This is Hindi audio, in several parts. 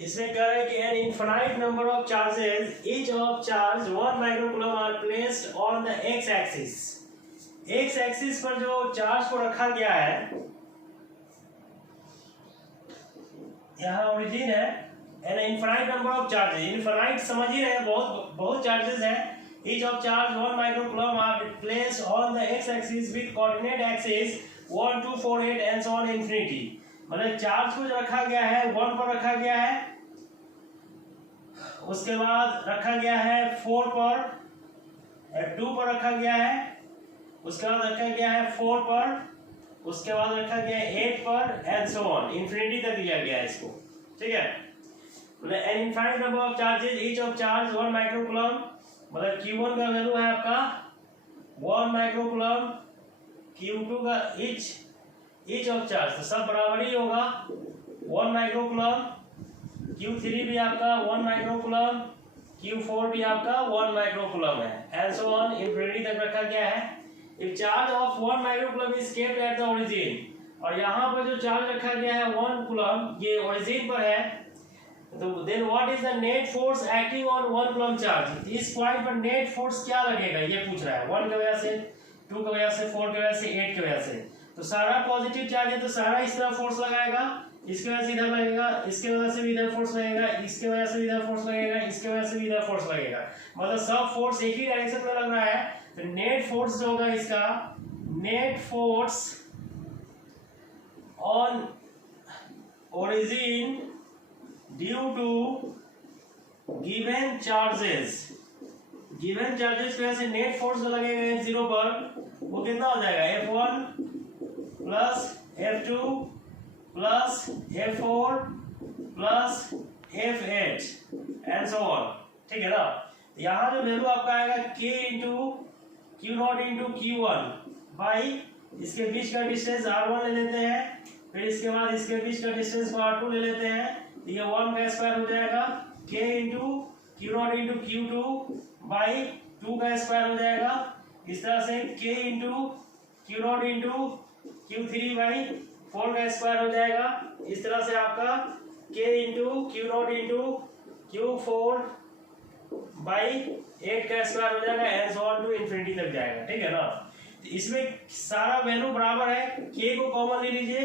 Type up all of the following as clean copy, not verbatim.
इसमें कह रहे हैं कि an infinite number of charges each of charge 1 microcoulomb are placed on the x axis. X axis पर जो चार्ज को रखा गया है, यहाँ ओरिजिन है, an infinite number of charges, infinite समझ ही रहे हैं, बहुत चार्जेस हैं। Each of charge 1 microcoulomb are placed on the x axis with coordinate axis 1 2 4 8 and so on infinity. मतलब चार्ज को जो रखा गया है 1 पर रखा गया है, उसके बाद रखा गया है 4 पर, 2 पर रखा गया है, उसके बाद रखा गया है 4 पर, उसके बाद रखा गया है 8 पर एंड सो ऑन इन्फिनिटी तक दिया गया है इसको। ठीक है, मतलब N infinite number of charges each of charge 1 microcoulomb, मतलब Q1 का वैल्यू है आपका 1 माइक्रोकूलम, Q2 का ईच ऑफ चार्ज तो सब बराबर ही होगा 1 माइक्रोकूलम, Q3 भी आपका 1 माइक्रोकूलम, Q4 भी आपका 1 माइक्रोकूलम है एंड सो ऑन इन्फिनिटी तक रखा गया है। If charge of 1 microcoulomb is kept at the origin, और यहाँ पर जो चार्ज रखा गया है 1 कूलम ये ओरिजिन पर है, तो then what is the net force acting on 1 coulomb charge. इस पॉइंट पर नेट फोर्स क्या लगेगा ये पूछ रहा है, 1 की वजह से, 2 की वजह से, 4 की वजह से, 8 की वजह से। तो सारा पॉजिटिव चार्ज है तो सारा इस तरह फोर्स लगाएगा, इसकी वजह से इधर लगेगा, इसके वजह से भी इधर फोर्स लगेगा, इसके वजह से भी इधर फोर्स लगेगा, इसके वजह से भी इधर फोर्स लगेगा, मतलब सब फोर्स एक ही डायरेक्शन में लग रहा है। तो नेट फोर्स जो होगा इसका, net force on origin due to given charges की वजह से नेट फोर्स जो लगेगा F0 पर वो कितना हो जाएगा, F1 plus F2 plus F4 plus F8 and so on. ठीक है ना, यहाँ जो वैल्यू आपका आएगा K into Q0 into Q1 by इसके बीच का डिस्टेंस R1 ले लेते हैं, फिर इसके बाद इसके बीच का डिस्टेंस को R2 ले लेते हैं, तो ये 1 का स्क्वायर हो जाएगा, K into Q0 into Q2 by 2 का स्क्वायर हो जाएगा। इस तरह से K into Q0 into Q3 by 4 का स्क्वायर हो जाएगा। इस तरह से आपका K into Q0 into Q4 by 8 का स्क्वायर हो जाएगा and so on to infinity तक जाएगा। ठीक है ना, तो इसमें सारा वैल्यू बराबर है, K को कॉमन ले लीजिए,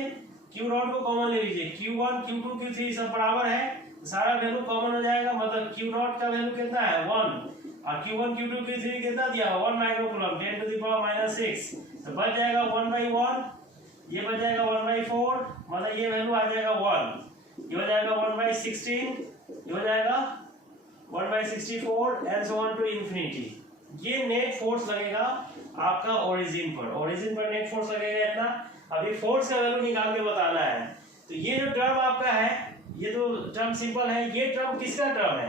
Q0 को कॉमन ले लीजिए, Q1 Q2 Q3 सब बराबर है, सारा वैल्यू कॉमन हो जाएगा, मतलब Q0 का वैल्यू कितना है 1 और Q1 Q2 Q3 कितना दिया 1 माइक्रोकूलम 10 टू द पावर -6, तो बच जाएगा 1/1, ये बच जाएगा 1/4, मतलब ये वैल्यू आ जाएगा 1, ये हो जाएगा 1/16, ये हो जाएगा 1/64 and so on to infinity. ये नेट फोर्स लगेगा आपका ओरिजिन पर नेट फोर्स लगेगा इतना। अभी फोर्स का वैल्यू निकाल के बताना है। तो ये जो टर्म आपका है, ये तो टर्म सिंपल है, ये टर्म किसका टर्म है,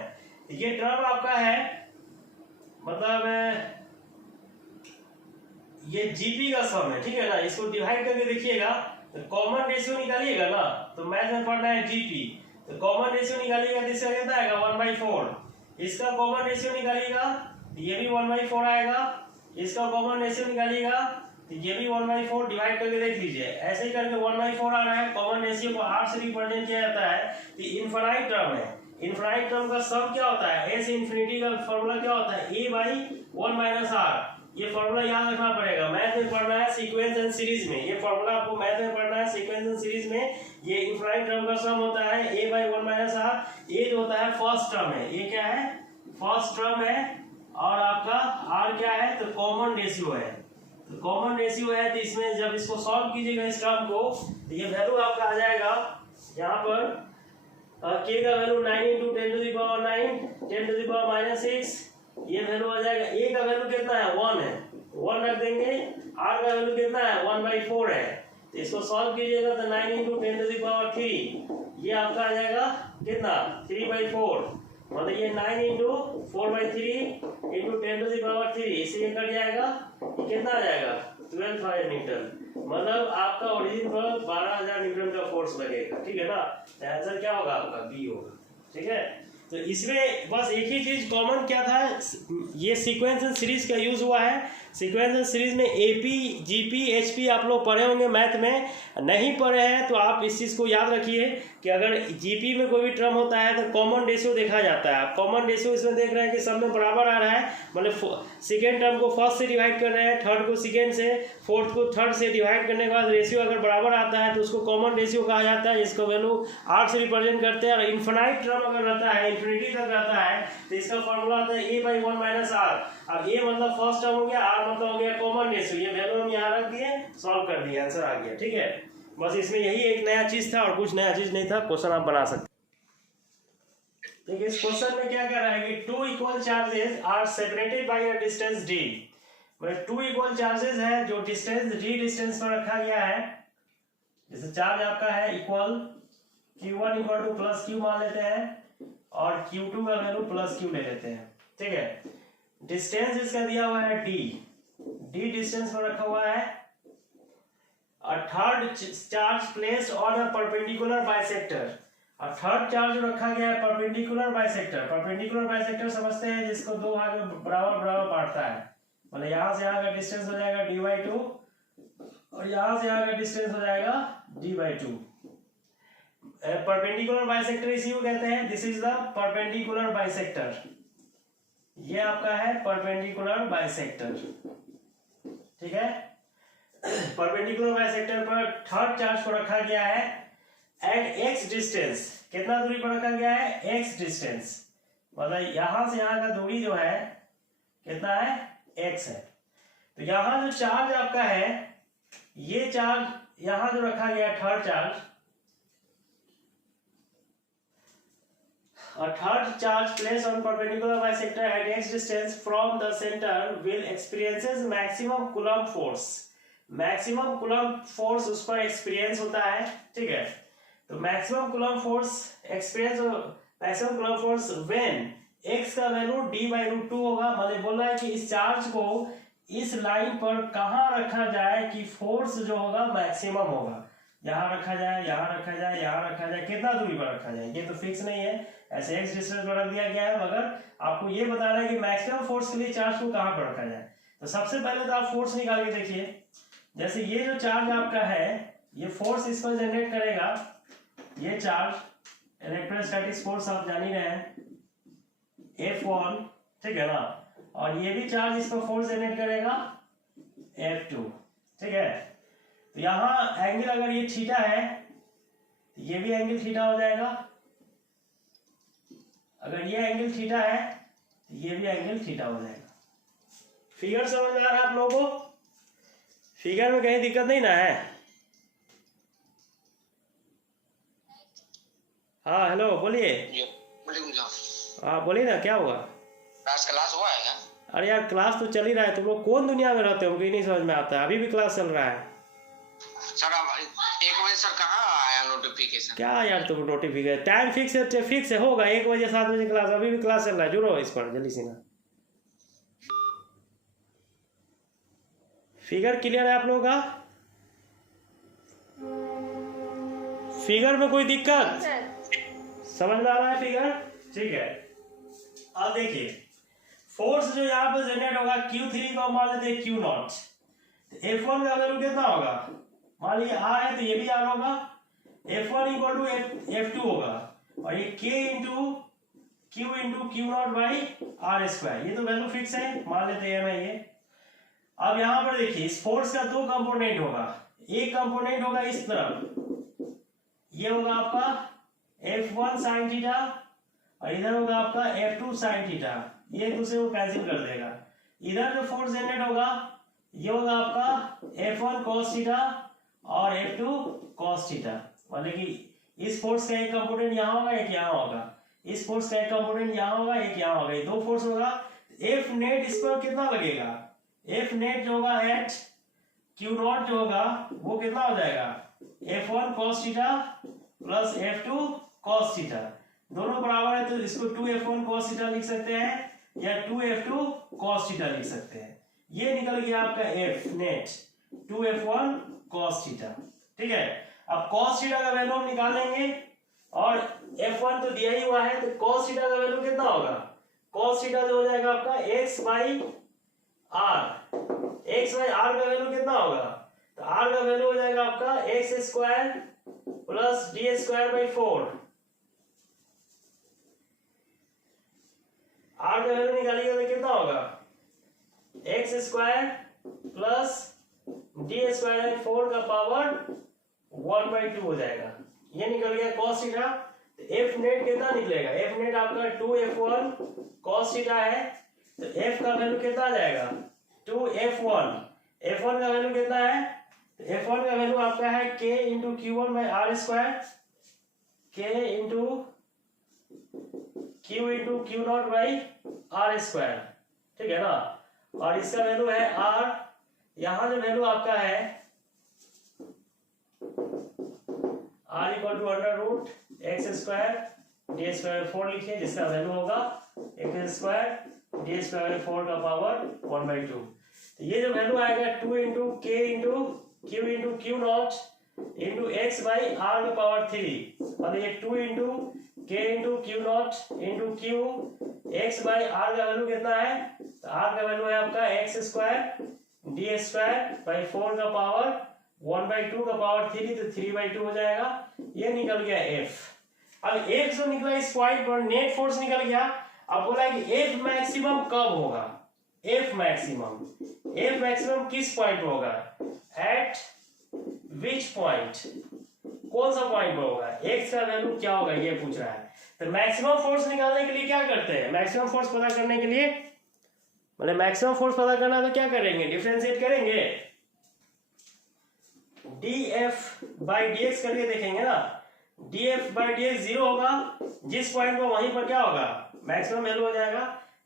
ये टर्म आपका है, मतलब ये जीपी का सम है। ठीक है ना, इसको डिवाइड करके देखिएगा तो कॉमन रेशियो निकालिएगा ना, तो मैथ में पढ़ना है जीपी, तो कॉमन रेशियो निकालिएगा तो इसका कितना आएगा 1/4, इसका कॉमन रेशियो निकालिएगा तो ये भी 1/4 आएगा, इसका कॉमन रेशियो निकालिएगा तो ये भी 1/4, डिवाइड करके देख लीजिए, ऐसे ही करके 1/4 आ रहा है। कॉमन रेशियो को R से रिप्रेजेंट किया जाता है, तो इनफाइनाइट टर्म है, इनफाइनाइट टर्म का सम क्या होता है, A से इन्फिनिटी का फॉर्मूला क्या होता है, A/1 - R। ये फॉर्मूला याद रखना पड़ेगा, मैथ में पढ़ना है सीक्वेंस एंड सीरीज में, ये फॉर्मूला आपको मैथ में पढ़ना है सीक्वेंस एंड सीरीज में। ये इनफाइनाइट टर्म का सम होता है A/1 - R, ये जो होता है फर्स्ट टर्म है, ये क्या है फर्स्ट टर्म है, और आपका R क्या है तो कॉमन रेशियो है, तो कॉमन रेशियो है, तो इसमें जब इसको सॉल्व कीजिएगा इस टर्म को तो ये वैल्यू आपका आ जाएगा यहाँ पर K का value 9 × 10 to the power 9 10 to the power -6, ये वैल्यू आ जाएगा। A का वैल्यू कितना है 1 है, 1 रख देंगे, R का वैल्यू कितना है 1/4 है, तो इसको सॉल्व कीजिएगा तो 9 × 10 टू द पावर 3, ये आपका आ जाएगा कितना 3/4, मतलब ये 9 × 4/3 × 10 टू द पावर 3, इससे ये कट जाएगा, ये कितना आ जाएगा 12,000 न्यूटन, मतलब आपका ओरिजिन पर 12,000 न्यूटन का फोर्स लगेगा। ठीक है ना, तो आंसर क्या होगा आपका बी होगा। ठीक है, तो इसमें बस एक ही चीज कॉमन क्या था, ये सीक्वेंस एंड सीरीज का यूज हुआ है। सीक्वेंशियल सीरीज में एपी जीपी एचपी आप लोग पढ़े होंगे मैथ में, नहीं पढ़े हैं तो आप इस चीज़ को याद रखिए कि अगर जीपी में कोई भी टर्म होता है तो कॉमन रेशियो देखा जाता है। आप कॉमन रेशियो इसमें देख रहे हैं कि सब में बराबर आ रहा है, मतलब सेकेंड टर्म को फर्स्ट से डिवाइड कर रहे हैं, थर्ड को सेकेंड से, फोर्थ को थर्ड से डिवाइड करने के बाद रेशियो अगर बराबर आता है तो उसको कॉमन रेशियो कहा जाता है, जिसको वैल्यू 8 से रिप्रेजेंट करते हैं। और इन्फिनाइट टर्म अगर रहता है, इन्फिनिटी तक रहता है, तो इसका फॉर्मूला होता है a/1 - r। अब a मतलब फर्स्ट टर्म हो गया, r मतलब हो गया कॉमन रेशियो। ये वैल्यू हम यहाँ रख दिए, सॉल्व कर दिए, आंसर आ गया। ठीक है, बस इसमें यही एक नया चीज था और कुछ नया चीज नहीं था। क्वेश्चन आप बना सकते। देखिए इस क्वेश्चन में क्या कर रहा है कि two equal charges are separated by a distance d। मतलब टू इक्वल चार्जेस है जो डिस्टेंस d डिस्टेंस पर रखा गया है। जैसे चार्ज आपका है इक्वल q1 = +q मान लेते हैं और q2 का वैल्यू +q ले लेते हैं। ठीक है, डिस्टेंस इसका दिया हुआ है d डिस्टेंस पर रखा हुआ है। A third charge placed on a perpendicular bisector। और थर्ड चार्ज जो रखा गया है परपेंडिकुलर बाइसेक्टर। परपेंडिकुलर बाइसेक्टर समझते हैं जिसको दो भाग में बराबर बराबर बांटता है। मतलब यहाँ से यहाँ का डिस्टेंस हो जाएगा d/2 और यहाँ से यहाँ का डिस्टेंस हो जाएगा d/2। परपेंडिकुलर बाइसेक्टर इसी को कहते हैं, this is the perpendicular bisector. ये आपका है परपेंडिकुलर बाइसेक्टर। ठीक है, परपेंडिकुलर बाइसेक्टर पर थर्ड चार्ज को रखा गया है एट x डिस्टेंस। कितना दूरी पर रखा गया है? x distance. मतलब यहां से यहां का दूरी जो है कितना है? x है। तो यहां जो चार्ज आपका है, ये चार्ज यहां जो रखा गया है third charge, a third charge placed on perpendicular bisector at x distance from the center will experiences maximum coulomb force। Maximum coulomb force उस पर एक्सपीरियंस होता है। ठीक है, तो maximum coulomb force experience, maximum coulomb force when x का वैल्यू d/√2 होगा। मतलब बोल रहा है कि इस चार्ज को इस लाइन पर कहाँ रखा जाए कि फोर्स जो होगा मैक्सिमम होगा। यहाँ रखा जाए, यहाँ रखा जाए, यहाँ रखा जाए, कितना दूरी पर रखा जाए ये तो फिक्स नहीं है, ऐसे x डिस्टेंस पर रख दिया गया है। मगर आपको ये बताना है कि मैक्सिमम फोर्स के लिए चार्ज को कहाँ पर रखा जाए। तो सबसे पहले तो आप फोर्स निकाल के देखिए। जैसे ये जो चार्ज आपका है, ये फोर्स इस पर जनरेट करेगा, ये चार्ज इलेक्ट्रोस्टैटिक फोर्स आप जान ही रहे हैं F1। ठीक है ना, और ये भी चार्ज इस पर फोर्स जनरेट करेगा F2। ठीक है, तो यहाँ एंगल अगर ये थीटा है, ये भी एंगल थीटा हो जाएगा। अगर ये एंगल थीटा है, ये भी एंगल थीटा हो जाएगा। फिगर समझ आ रहा है आप लोगों को? फिगर में कहीं दिक्कत नहीं ना है? हाँ हेलो, बोलिए। हाँ बोलिए ना, क्या हुआ? क्लास हुआ है क्या? अरे यार क्लास तो चल ही रहा है। तुम लोग कौन दुनिया में रहते हो, मुझे नहीं समझ में आता है। अभी भी क्लास चल रहा है। सर 1 बजे सर कहाँ आया नोटिफिकेशन? क्या यार तुम नोटिफिकेशन, टाइम फिक्स है, फिक्स है, होगा 1 बजे 7 बजे क्लास। अभी भी क्लास चल रहा है, जुड़ो इस पर जल्दी से ना। फिगर क्लियर है आप लोगों का? फिगर में कोई दिक्कत समझ में आ रहा है फिगर? ठीक है, अब देखिए फोर्स जो यहाँ पर जनरेट होगा Q3 को मान लेते हैं Q0। F1 का वैल्यू कितना होगा? मान लीजिए R है तो ये भी R होगा। F1 = F2 होगा और ये K × Q × Q0/R²। ये तो वैल्यू फिक्स है, मान लेते हैं मैं ये। अब यहां पर देखिए इस फोर्स का दो कंपोनेंट होगा। एक कंपोनेंट होगा इस तरफ, ये होगा आपका F1 sin थीटा और इधर होगा आपका F2 sin थीटा। ये एक दूसरे को कैंसिल कर देगा। इधर जो फोर्स जनरेट होगा ये होगा आपका F1 cos थीटा और F2 cos थीटा। मतलब कि इस फोर्स का एक कंपोनेंट यहाँ होगा, एक यहाँ होगा। इस फोर्स का एक कंपोनेंट यहाँ होगा, एक यहाँ होगा। ये दो फोर्स होगा। F नेट इस पर कितना लगेगा? F नेट जो होगा एट Q0 जो होगा वो कितना हो जाएगा? F1 cos theta plus F2 cos theta. दोनों बराबर है तो इसको 2F1 cos थीटा लिख सकते हैं या 2F2 cos थीटा लिख सकते हैं। ये निकल गया आपका F net 2F1 cos theta. ठीक है, अब cos थीटा का वैल्यू हम निकालेंगे और F1 तो दिया ही हुआ है, तो cos थीटा का वैल्यू कितना होगा? cos थीटा जो हो जाएगा आपका x/r। एक्स बाई आर का वैल्यू कितना होगा, तो आर का वैल्यू हो जाएगा आपका x square plus d square by 4। आर का वैल्यू निकालिएगा तो कितना होगा, x square plus d square by 4 का पावर 1/2 हो जाएगा। ये निकल गया cos थीटा। तो एफ नेट कितना निकलेगा, एफ नेट आपका 2f1 cos थीटा है, तो f का वैल्यू कितना आ जाएगा 2f1। f1 का वैल्यू कितना है, तो f1 का वैल्यू आपका है k into q1 by r square, k into q into q not by r square, ठीक है ना। और इसका वैल्यू है r, यहां जो वैल्यू आपका है r equal to under root x square d square 4 लिखिए, जिसका वैल्यू होगा एक्स स्क्वायर डी स्क्वायर 4 का पावर 1/2। तो ये जो वैल्यू आएगा 2 into k into q not into x by r का पावर 3, और ये 2 into k into q not into q x by r का वैल्यू कितना है, तो आर का वैल्यू है आपका x square d square by 4 का पावर 1/2 का पावर 3, तो 3/2 हो जाएगा। ये निकल गया एफ। अब एफ जो निकला इस पॉइंट पर नेट फोर्स निकल गया। अब बोला कि एफ मैक्सिमम कब होगा, एफ मैक्सिमम किस पॉइंट पर होगा, एट विच पॉइंट, कौन सा पॉइंट पर होगा, एक्स का वैल्यू क्या होगा ये पूछ रहा है। तो मैक्सिमम फोर्स निकालने के लिए क्या करते हैं, मैक्सिमम फोर्स पता करने के लिए, मतलब मैक्सिमम फोर्स पता करना तो क्या करेंगे, डिफरेंशिएट करेंगे, df बाई dx करके देखेंगे ना। df बाई dx 0 होगा, जिस पॉइंट पर वहीं पर क्या होगा, मैक्सिमम वैल्यू हो जाएगा।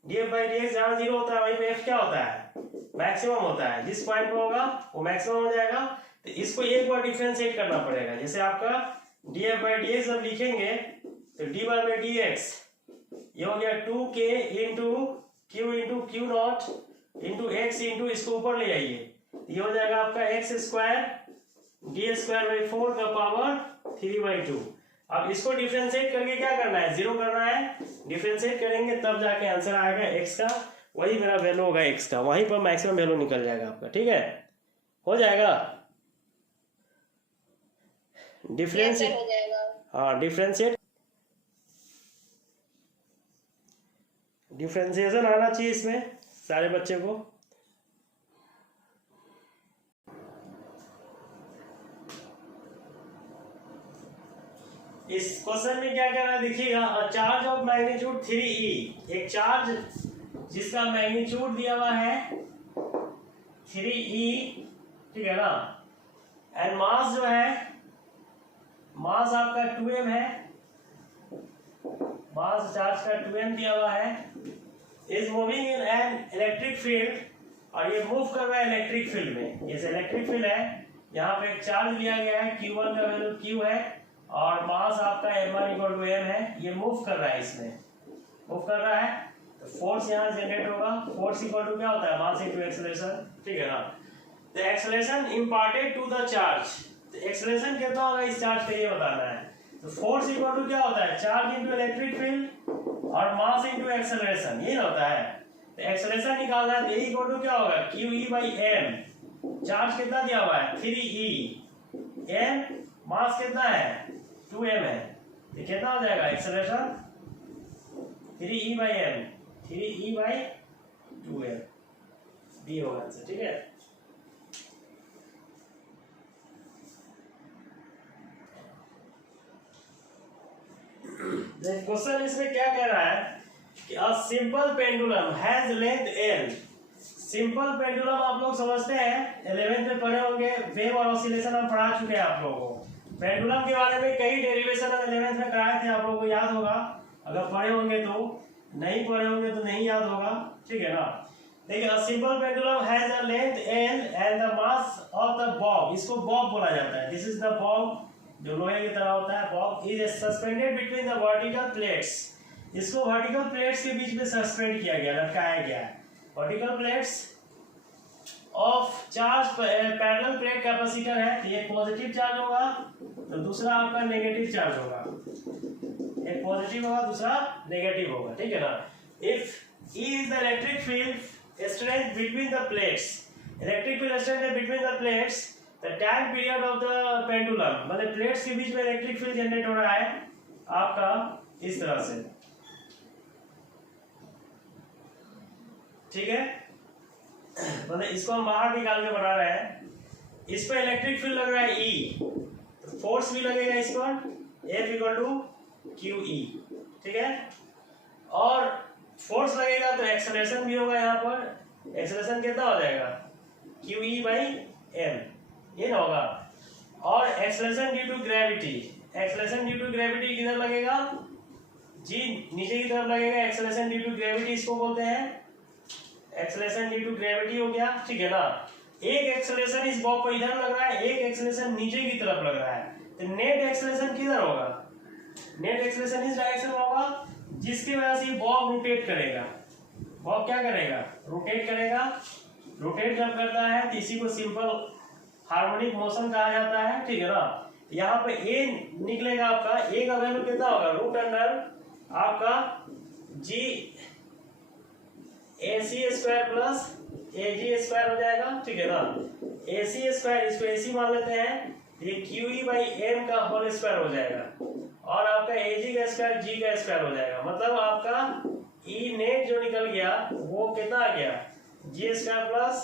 df बाई dx जहां 0 होता है वहीं पे f क्या होता है, मैक्सिमम होता है, जिस पॉइंट पर होगा वो मैक्सिमम हो जाएगा। तो इसको एक बार डिफरेंशिएट करना पड़ेगा। जैसे आपका df बाई dx जब लिखेंगे तो dy बाई dx ये हो गया 2k into q not into x into इसको ऊपर ले आइए, ये हो जाएगा आपका x square d square by 4 का पावर 3/2। अब इसको डिफरेंशिएट करके क्या करना है, 0 करना है, डिफरेंशिएट करेंगे तब जाके आंसर आएगा x का, वही मेरा वैल्यू होगा x का, वहीं पर मैक्सिमम वैल्यू निकल जाएगा आपका, ठीक है, हो जाएगा डिफरेंशिएट। हाँ डिफरेंशिएशन आना चाहिए इसमें सारे बच्चे को। इस क्वेश्चन में क्या कह रहा है देखिएगा, चार्ज ऑफ मैग्नीट्यूड 3e, एक चार्ज जिसका मैग्नीट्यूड दिया हुआ है 3e, ठीक है ना, एंड मास जो है, मास आपका 2m है, मास चार्ज का 2m दिया हुआ है, is moving in an electric field, और ये मूव कर रहा है इलेक्ट्रिक फील्ड में। ये इलेक्ट्रिक फील्ड है, यहाँ पे एक चार्ज लिया गया है, q1 का वैल्यू q है और मास आपका m1 इक्वल टू m है, ये मूव कर रहा है, इसमें मूव कर रहा है, तो फोर्स यहाँ जनरेट होगा, फोर्स इक्वल टू क्या होता है, मास इनटू एक्सेलरेशन, ठीक है ना। तो acceleration imparted to the charge, तो एक्सेलरेशन कितना होगा इस चार्ज के लिए बताना है। तो फोर्स इक्वल टू क्या होता है, चार्ज इनटू इलेक्ट्रिक फील्ड और मास इनटू एक्सेलरेशन, ये होता है। तो एक्सेलरेशन निकालना है, तो e इक्वल टू क्या होगा, QE बाई m, चार्ज कितना दिया हुआ है 3e, m मास कितना है 2m है, तो कितना हो जाएगा acceleration 3e by m, 3e by 2m, B होगा आंसर, ठीक है। क्वेश्चन इसमें क्या कह रहा है कि a simple pendulum has length l, simple pendulum आप लोग समझते हैं, 11th में पढ़े होंगे, वेव और ऑसिलेशन हम पढ़ा चुके हैं आप लोगों को। पेंडुलम के बारे में कई डेरिवेशन हम 11th में कराए थे, आप लोगों को याद होगा, अगर पढ़े होंगे तो, नहीं पढ़े होंगे तो नहीं याद होगा, ठीक है ना। देखिए अ simple pendulum has a length l and the mass of the Bob, इसको बॉब बोला जाता है, दिस इज द बॉब, जो लोहे की तरह होता है, Bob is suspended between the vertical plates, इसको वर्टिकल प्लेट्स के बीच में सस्पेंड किया गया, लटकाया गया है। Vertical plates of charge parallel plate capacitor है, तो ये पॉजिटिव चार्ज होगा, तो दूसरा आपका नेगेटिव चार्ज होगा, एक पॉजिटिव होगा दूसरा नेगेटिव होगा, ठीक है ना। If E is the electric field strength between the plates, electric field strength between the plates the time period of the pendulum, मतलब प्लेट्स के बीच में इलेक्ट्रिक फील्ड जनरेट हो रहा है आपका इस तरह से, ठीक है। मतलब इसको हम बाहर निकाल के बना रहे हैं, इस पर इलेक्ट्रिक फील्ड लग रहा है E, तो फोर्स भी लगेगा इस पर F इक्वल टू QE, ठीक है। और फोर्स लगेगा तो एक्सेलरेशन भी होगा, यहाँ पर एक्सेलरेशन कितना हो जाएगा QE बाई M, ये ना होगा। और acceleration due to gravity, acceleration due to gravity किधर लगेगा जी, नीचे की तरफ लगेगा। एक्सेलरेशन ड्यू टू ग्रेविटी इसको बोलते हैं, एक्सेलरेशन ड्यू टू ग्रेविटी हो गया, ठीक है ना। एक एक्सेलरेशन इस बॉब पर इधर लग रहा है, एक एक्सेलरेशन नीचे की तरफ लग रहा है, तो नेट एक्सेलरेशन किधर होगा, नेट एक्सेलरेशन इस डायरेक्शन में होगा, जिसकी वजह से बॉब रोटेट करेगा। बॉब क्या करेगा, रोटेट करेगा। रोटेट जब करता है तो इसी को सिंपल हार्मोनिक मोशन कहा जाता है, ठीक है ना। यहाँ पे ए निकलेगा आपका, ए का वैल्यू कितना होगा, रूट अंडर आपका जी AC square plus AG square हो जाएगा, ठीक है ना। AC स्क्वायर, इसको AC मान लेते हैं, ये QE बाई M का होल स्क्वायर हो जाएगा, और आपका AG का स्क्वायर G का स्क्वायर हो जाएगा। मतलब आपका E नेट जो निकल गया वो कितना आ गया, G square plus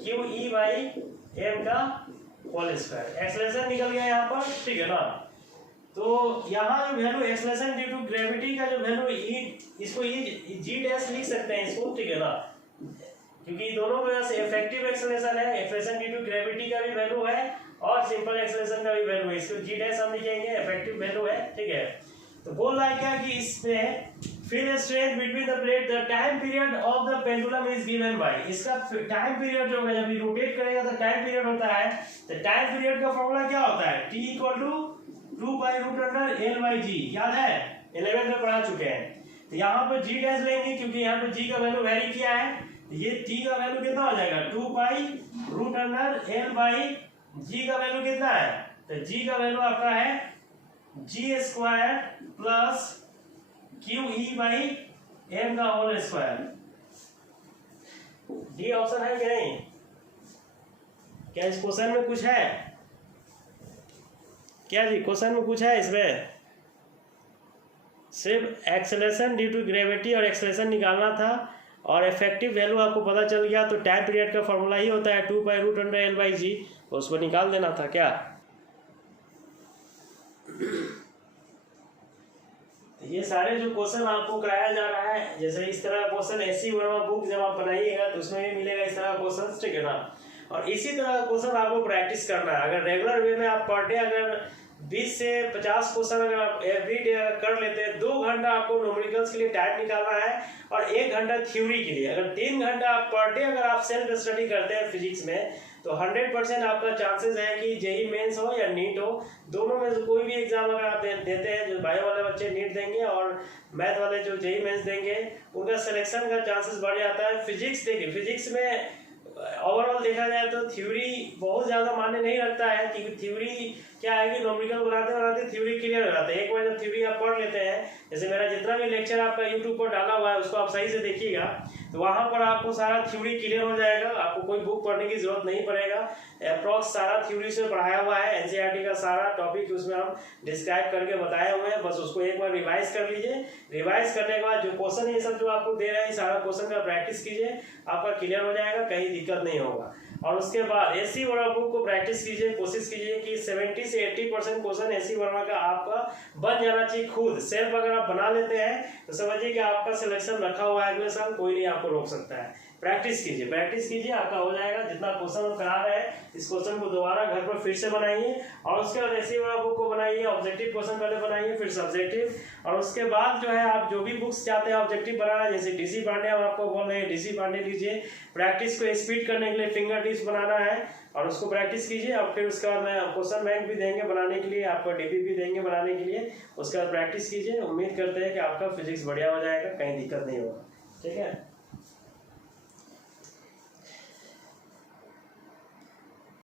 QE by M का होल स्क्वायर। एक्सेलरेशन निकल गया यहाँ पर, ठीक है ना। तो यहाँ जो value acceleration due to gravity का जो वैल्यू E, इसको G डैश लिख सकते हैं इसको, ठीक है ना, क्योंकि दोनों वजह से इफेक्टिव एक्सेलरेशन है, एक्सेलरेशन ड्यू टू ग्रेविटी का भी वैल्यू है और सिंपल एक्सेलरेशन का भी वैल्यू है, इसको G डैश हम लिखेंगे, इफेक्टिव वैल्यू है, ठीक है। तो बोल रहा है क्या कि इसमें field strength between the plate the time period of the pendulum is given by, इसका टाइम पीरियड जो होगा जब ये रोटेट करेगा तो टाइम पीरियड होता है, तो टाइम पीरियड का फॉर्मूला क्या होता है, T equal to 2 by root under L by G, याद है 11 में पढ़ा चुके हैं। तो यहाँ पर G डैश लेंगे क्योंकि यहाँ पर G का वैल्यू वेरी किया है, ये T का वैल्यू कितना हो जाएगा 2 pi root under L by G का वैल्यू कितना है, तो G का वैल्यू आपका है G square plus QE by M का होल स्क्वायर। डी ऑप्शन है कि नहीं, क्या इस क्वेश्चन में कुछ है, क्या जी क्वेश्चन में कुछ है इसमें, सिर्फ एक्सेलरेशन ड्यू टू ग्रेविटी और एक्सेलरेशन निकालना था और इफेक्टिव वैल्यू आपको पता चल गया, तो टाइम पीरियड का फॉर्मूला ही होता है 2 pi root under L by G, उसको निकाल देना था क्या। ये सारे जो क्वेश्चन आपको कराया जा रहा है, जैसे इस तरह क्वेश्चन SC वर्मा बुक जब आप बनाइएगा तो उसमें भी मिलेगा इस तरह क्वेश्चन, ठीक है ना। और इसी तरह का क्वेश्चन आपको प्रैक्टिस करना है। अगर रेगुलर वे में आप पर डे अगर 20 से 50 क्वेश्चन अगर आप एवरी डे कर लेते हैं, 2 घंटा आपको न्यूमेरिकल्स के लिए टाइम निकालना है और 1 घंटा थ्योरी के लिए। अगर 3 घंटा आप पर डे अगर आप सेल्फ स्टडी करते हैं फिजिक्स में, तो 100% आपका चांसेस है कि जेई मेंस हो या नीट हो, दोनों में से कोई भी एग्जाम अगर आप देते हैं, जो बायो वाले बच्चे नीट देंगे और मैथ वाले जो जेई मेंस देंगे, उनका सिलेक्शन का चांसेस बढ़ जाता है। फिजिक्स देखिए, फिजिक्स में ओवरऑल देखा जाए तो थ्योरी बहुत ज़्यादा मायने नहीं रखता है, क्योंकि थ्योरी क्या है कि न्यूमेरिकल बनाते बनाते थ्योरी क्लियर हो जाता है। एक बार जब थ्योरी आप पढ़ लेते हैं, जैसे मेरा जितना भी लेक्चर आपका यूट्यूब पर डाला हुआ है उसको आप सही से देखिएगा, तो वहाँ पर आपको सारा थ्योरी क्लियर हो जाएगा, आपको कोई बुक पढ़ने की जरूरत नहीं पड़ेगा। अप्रॉक्स सारा थ्योरी से पढ़ाया हुआ है, एनसीईआरटी का सारा टॉपिक उसमें हम डिस्क्राइब करके बताए हुए हैं, बस उसको एक बार रिवाइज कर लीजिए। रिवाइज करने के बाद जो क्वेश्चन ये सब जो आपको दे रहे हैं, सारा क्वेश्चन का प्रैक्टिस कीजिए, आपका क्लियर हो जाएगा, कहीं दिक्कत नहीं होगा। और उसके बाद एससी वर्मा बुक को प्रैक्टिस कीजिए, कोशिश कीजिए कि 70 से 80% क्वेश्चन एससी वर्मा का आपका बन जाना चाहिए खुद। सेल्फ अगर आप बना लेते हैं तो समझिए कि आपका सिलेक्शन रखा हुआ है, अगले साल कोई नहीं आपको रोक सकता है। प्रैक्टिस कीजिए, आपका हो जाएगा। जितना क्वेश्चन हम करा रहे हैं, इस क्वेश्चन को दोबारा घर पर फिर से बनाइए और उसके बाद एससी वर्मा बुक को बनाइए, ऑब्जेक्टिव क्वेश्चन पहले बनाइए, फिर सब्जेक्टिव, और उसके बाद जो है आप जो भी बुक्स चाहते हैं ऑब्जेक्टिव बनाना, जैसे डीसी पांडे हम आपको बोल रहे हैं, डीसी पांडे लीजिए। प्रैक्टिस को स्पीड करने के लिए फिंगर टिप्स बनाना है और उसको प्रैक्टिस कीजिए। और फिर उसके बाद मैं क्वेश्चन बैंक भी देंगे बनाने के लिए, आपको डीपी भी देंगे बनाने के लिए, उसके बाद प्रैक्टिस कीजिए। उम्मीद करते हैं कि आपका फिजिक्स बढ़िया हो जाएगा, कहीं दिक्कत नहीं होगा। ठीक है।